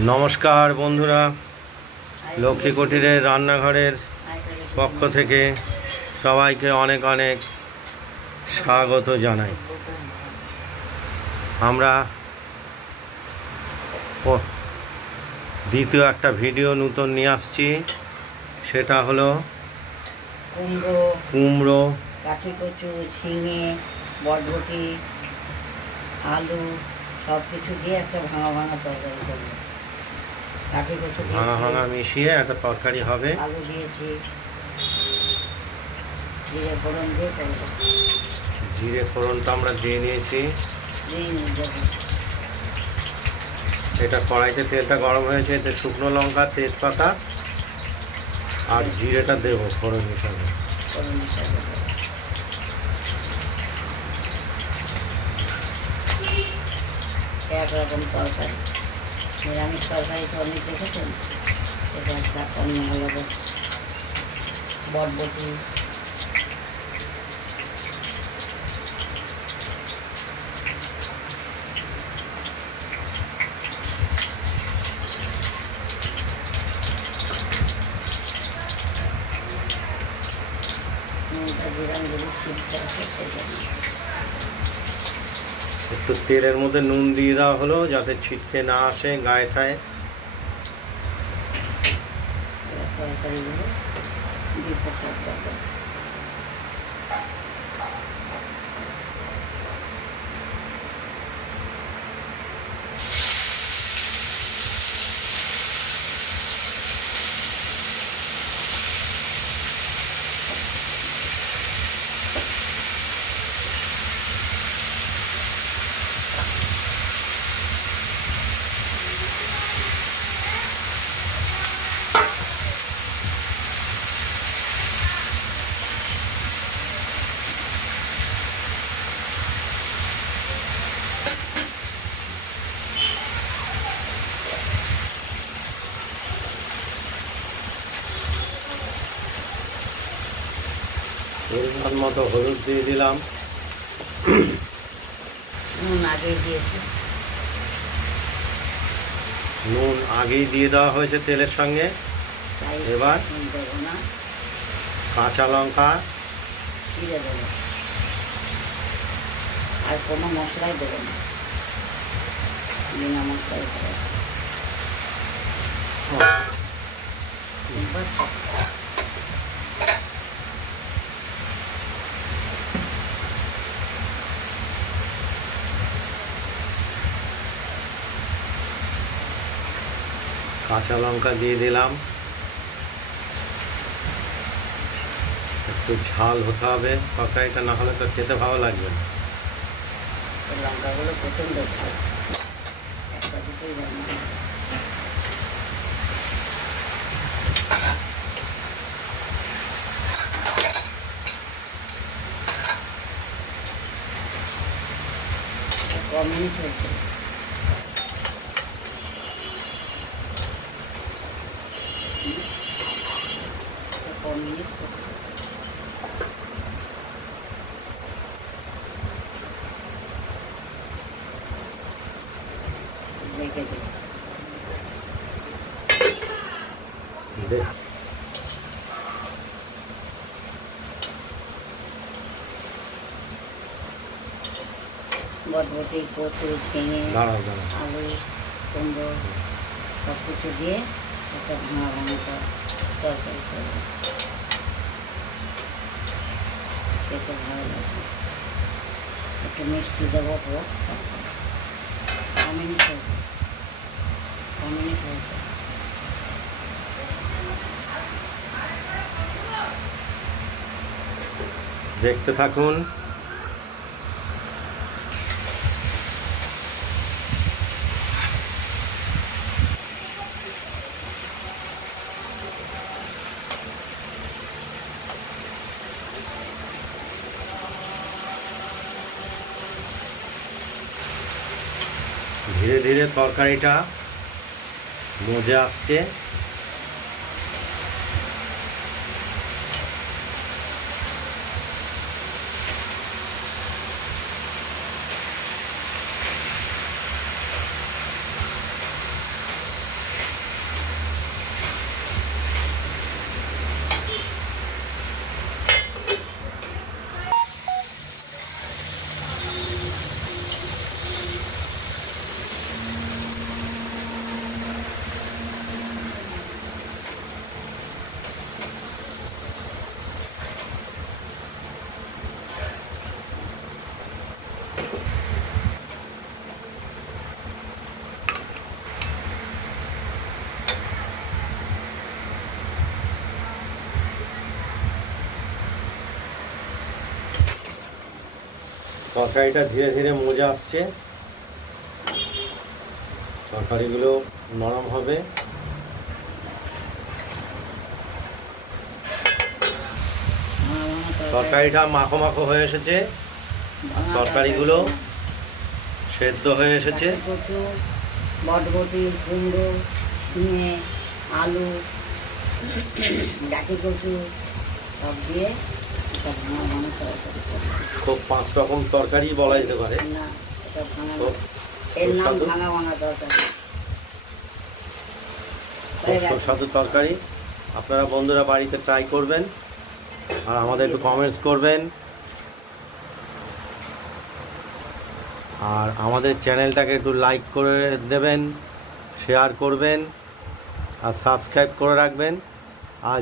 নমস্কার বন্ধুরা, লক্ষ্মী কুটিরের রান্নাঘরের পক্ষ থেকে সবাইকে অনেক অনেক স্বাগত জানাই। আমরা দ্বিতীয় একটা ভিডিও নতুন নিয়ে আসছি, সেটা হলো কুমড়ো, কাঠি কচু, ঝিঙে, বরবটি, আলু সব কিছু দিয়ে একটা ভাঙা ভাঙা তরকারি করবো। কাঠি কচু ভাঙা ভাঙা মিশিয়ে একটা তরকারি হবে। আলু দিয়েছি, জিরে ফোড়ন দিয়ে করবো। জিরে ফোড়নটা আমরা দিয়ে নিয়েছি। এটা কড়াইতে তেলটা গরম হয়েছে, এতে শুকনো লঙ্কা, তেজপাতা আর জিরেটা দেবো ফোড়ন হিসাবে। একরকম তরকারি, নিরামিষ তরকারি তো অনেক দেখেছেন, এটা একটা অন্য আলাদা। বরবটি, একটু তেলের মধ্যে নুন দিয়ে দেওয়া হলো যাতে ছিটকে না আসে গায়ে ঠায়ে। তরকারিগুলো পরিমাণ মতো হলুদ দিয়ে দিলাম। নুন আগেই দিয়েছি, নুন আগেই দিয়ে দেওয়া হয়েছে তেলের সঙ্গে। এবার দেবো না, কাঁচা লঙ্কা জিরে দেবো, আর কোনো মশলাই দেবো না, বিনা মশলাই দেবো। কাঁচা লঙ্কা দিয়ে দিলাম। একটু ঝাল হতে হবে তরকারিটা, না হলে তো খেতে ভালো লাগবে না। লঙ্কাগুলো প্রচণ্ড ঝাল, একটা দুটোই রান্না। ক মিনিট হয়েছে, ক মিনিট রেখে দিই। বরবটি, কচু, ঝিঙে, আলু, কুমড়ো সব কিছু দিয়ে একটা ভাঙা ভাঙা তরকারি করবো, খেতে ভালো লাগবে। একটু মিষ্টি দেবো। ক মিনিট হয়েছে, দেখতে থাকুন। ধীরে ধীরে তরকারিটা মজে আসছে। তরকারিটা ধীরে ধীরে মজে আসছে, তরকারিগুলো নরম হবে। তরকারিটা মাখো মাখো হয়ে এসেছে, তরকারিগুলো সেদ্ধ হয়ে এসেছে। কচু, বটবটি, কুমড়ো, ঝিঙে, আলু, ডাঁটি কচু সব দিয়ে সব ভাঙা ভাঙা তরকারি। খুব 5 রকম তরকারি বলা যেতে পারে। না, এটা ভাঙা, খুব এর নাম সুস্বাদু। ভাঙা ভাঙা তরকারি। খুব সুস্বাদু তরকারি। আপনারা বন্ধুরা বাড়িতে ট্রাই করবেন আর আমাদের একটু কমেন্টস করবেন, আর আমাদের চ্যানেলটাকে একটু লাইক করে দেবেন, শেয়ার করবেন আর সাবস্ক্রাইব করে রাখবেন। আজ